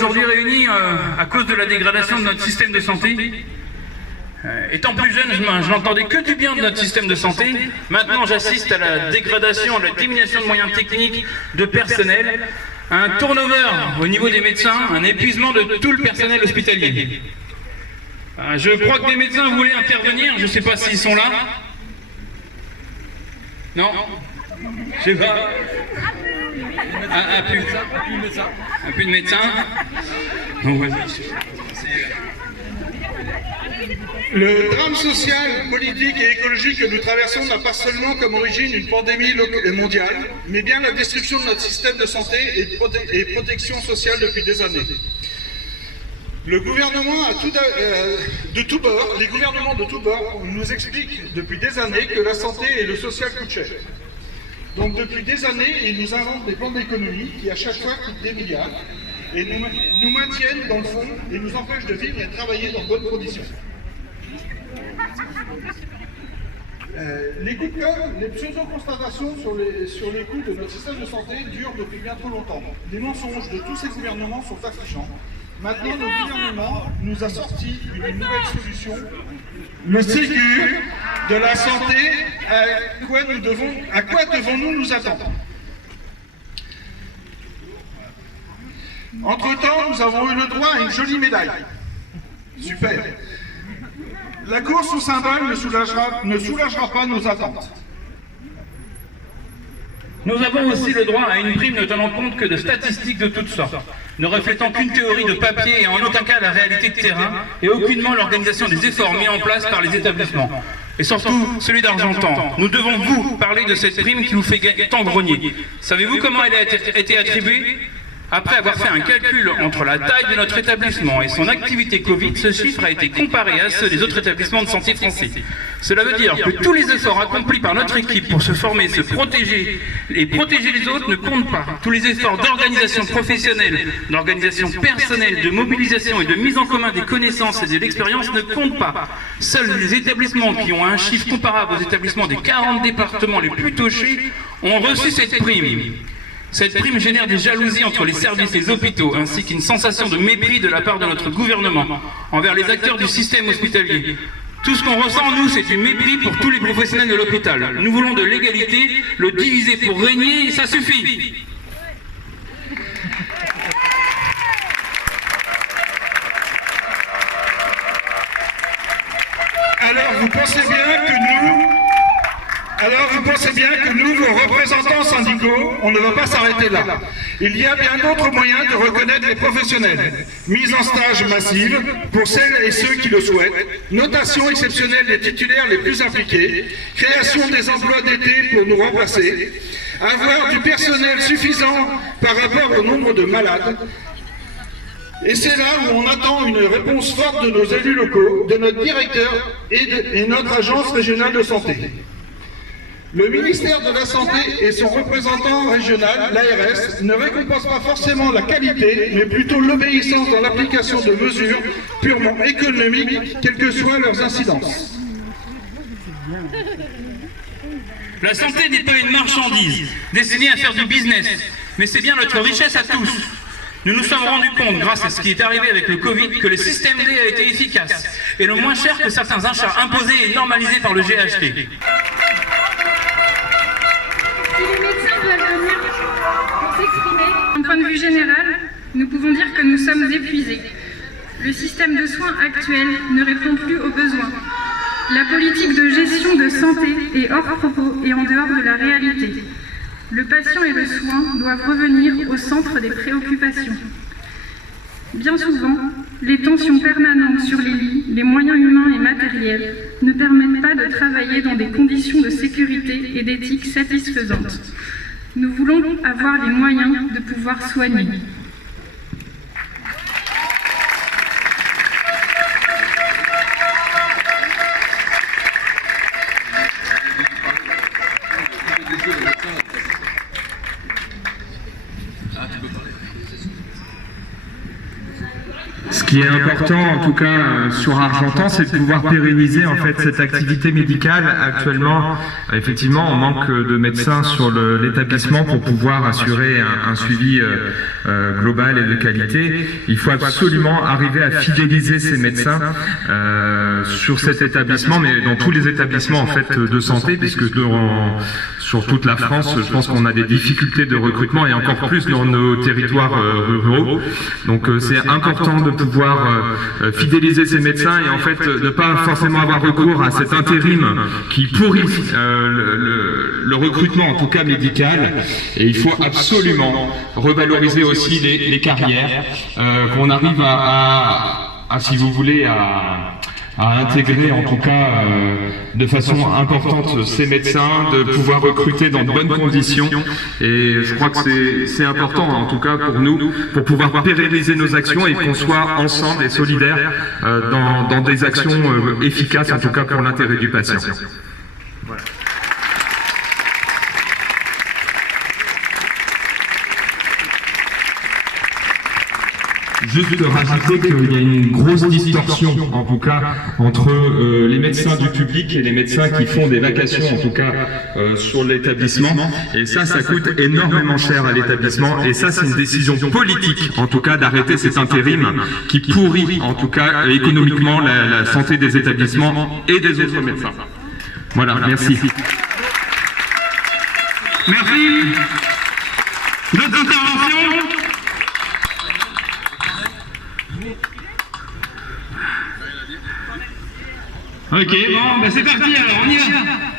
aujourd'hui réunis à cause de la dégradation de notre système de santé. Étant plus jeune, je n'entendais que du bien de notre système de santé. Maintenant, j'assiste à la dégradation, à la diminution de moyens techniques, de personnel, à un turnover au niveau des médecins, un épuisement de tout le personnel hospitalier. Je crois que des médecins voulaient intervenir, je ne sais pas s'ils sont là. Non? Je sais pas. Un peu de médecins. Donc, vas-y. Le drame social, politique et écologique que nous traversons n'a pas seulement comme origine une pandémie mondiale, mais bien la destruction de notre système de santé et de protection sociale depuis des années. Le gouvernement de tous bords, les gouvernements de tous bords nous expliquent depuis des années que la santé et le social coûtent cher. Donc depuis des années, ils nous inventent des plans d'économie qui à chaque fois coûtent des milliards et nous maintiennent dans le fond et nous empêchent de vivre et de travailler dans de bonnes conditions. Les coups de com', les pseudo-constatations sur les coûts de notre système de santé durent depuis bien trop longtemps. Les mensonges de tous ces gouvernements sont affligeants. Maintenant, le gouvernement nous a sorti une nouvelle solution, le Ségur de la santé. À quoi devons-nous nous attendre? Entre-temps, nous avons eu le droit à une jolie médaille. Super. La course au symbole ne soulagera pas nos attentes. Nous avons aussi le droit à une prime ne tenant compte que de statistiques de toutes sortes, ne reflétant qu'une théorie de papier et en aucun cas la réalité de terrain, et aucunement l'organisation des efforts mis en place par les établissements. Et surtout, celui d'Argentan. Nous devons vous parler de cette prime qui vous fait tant grogner. Savez-vous comment elle a été attribuée ? Après avoir fait un calcul entre la taille de notre établissement et son activité Covid, ce chiffre a été comparé à ceux des autres établissements de santé français. Cela veut dire que tous les efforts accomplis par notre équipe pour se former, se protéger et protéger les autres ne comptent pas. Tous les efforts d'organisation professionnelle, d'organisation personnelle, de mobilisation et de mise en commun des connaissances et de l'expérience ne comptent pas. Seuls les établissements qui ont un chiffre comparable aux établissements des 40 départements les plus touchés ont reçu cette prime. Cette prime génère des jalousies entre les services et les hôpitaux, ainsi qu'une sensation de mépris de la part de notre gouvernement envers les acteurs du système hospitalier. Tout ce qu'on ressent, nous, c'est du mépris pour tous les professionnels de l'hôpital. Nous voulons de l'égalité, le diviser pour régner, et ça suffit. Alors vous pensez bien que nous, vos représentants syndicaux, on ne va pas s'arrêter là. Il y a bien d'autres moyens de reconnaître les professionnels. Mise en stage massive pour celles et ceux qui le souhaitent, notation exceptionnelle des titulaires les plus impliqués, création des emplois d'été pour nous remplacer, avoir du personnel suffisant par rapport au nombre de malades. Et c'est là où on attend une réponse forte de nos élus locaux, de notre directeur et notre agence régionale de santé. Le ministère de la Santé et son représentant régional, l'ARS, ne récompensent pas forcément la qualité, mais plutôt l'obéissance dans l'application de mesures purement économiques, quelles que soient leurs incidences. La santé n'est pas une marchandise destinée à faire du business, mais c'est bien notre richesse à tous. Nous nous sommes rendus compte, grâce à ce qui est arrivé avec le Covid, que le système D a été efficace et le moins cher que certains achats imposés et normalisés par le GHT. Si les médecins veulent venir pour s'exprimer, d'un point de vue général, nous pouvons dire que nous sommes épuisés. Le système de soins actuel ne répond plus aux besoins. La politique de gestion de santé est hors propos et en dehors de la réalité. Le patient et le soin doivent revenir au centre des préoccupations. Bien souvent, les tensions permanentes sur les lits, les moyens humains et matériels ne permettent pas de travailler dans des conditions de sécurité et d'éthique satisfaisantes. Nous voulons avoir les moyens de pouvoir soigner. Ce qui est important, en tout cas sur Argentan, c'est de pouvoir pérenniser en fait cette activité médicale. Actuellement, effectivement, on manque de médecins sur l'établissement pour pouvoir assurer un suivi global et de qualité. Il faut absolument arriver à fidéliser ces médecins sur cet établissement, mais dans tous les établissements en fait de santé, puisque sur toute la France, je pense qu'on a des difficultés de recrutement et encore plus dans nos territoires ruraux. Donc c'est important de pouvoir fidéliser ces médecins et en fait ne pas forcément avoir recours à cet intérim qui pourrit le recrutement, en tout cas médical. Et il faut absolument revaloriser aussi les carrières, qu'on arrive à, si vous voulez, à intégrer en tout cas de façon importante ces médecins, de pouvoir recruter dans de bonnes conditions. Et je crois que c'est important en tout cas pour nous, pour pouvoir pérenniser nos actions et qu'on soit ensemble et solidaires dans des actions efficaces en tout cas pour l'intérêt du patient. Voilà. Juste rajouter qu'il y a une grosse distorsion, en tout cas, entre les médecins du public et les médecins qui font des vacations, en tout cas, sur l'établissement. Et ça coûte énormément cher à l'établissement. Et ça, c'est une décision politique, en tout cas, d'arrêter cet intérim qui pourrit, en tout cas, économiquement, la santé des établissements et des autres médecins. Voilà, merci. Merci. D'autres interventions? Ok, bon, ben c'est parti alors, on y va.